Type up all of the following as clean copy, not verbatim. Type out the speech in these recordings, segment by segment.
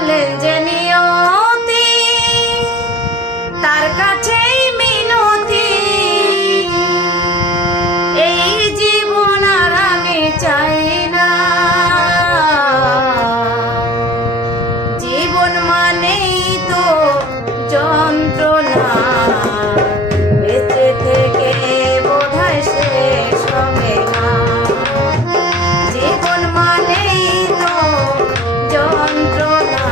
পাঠালেন যে নিয়তি, তার কাছেই মিনতি, এই জীবন আর আমি চাই না। জীবন মানেই তো যন্ত্রণা, বেঁচে থেকে বোধহয় শেষ হবে না। জীবন মানেই তো যন্ত্রণা,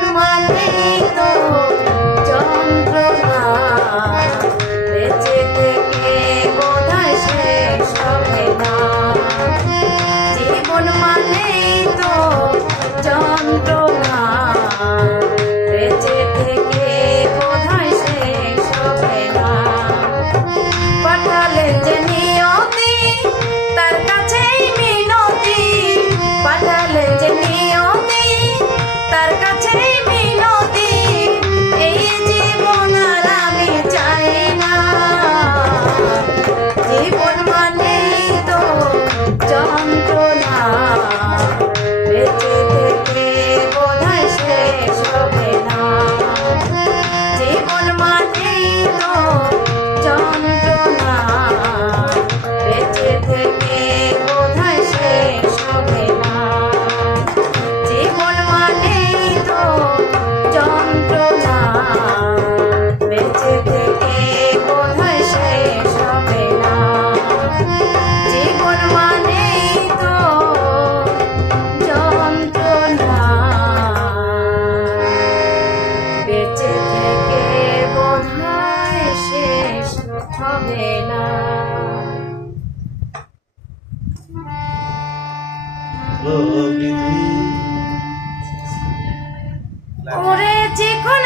জীবন মানেই তো যন্ত্রণা, বেঁচে থেকে বোধহয় শেষ হবে না। জীবন মানেই তো যন্ত্রণা, বেঁচে থেকে বোধহয় শেষ হবে না। পাঠালেন যে নিয়তি, তার কাছেই মিনতি, পাঠালেন যে নিয়তি, তার কাছেই মিনতি, এই জীবন আর আমি চাই না। জীবন মানেই তো যন্ত্রণা, বেঁচে থেকে বোধহয় শেষ হবে না। জীবন মানেই তো যন্ত্রণা, বেঁচে থেকে বোধহয় শেষ হবে না। জীবন মানেই তো যন্ত্রণা, বেঁচে থেকে বোধহয় শেষ হবে না। জীবন মানেই তো যন্ত্রণা, বেঁচে থেকে বোধহয় শেষ হবে না। ও বিধি করেছি কোন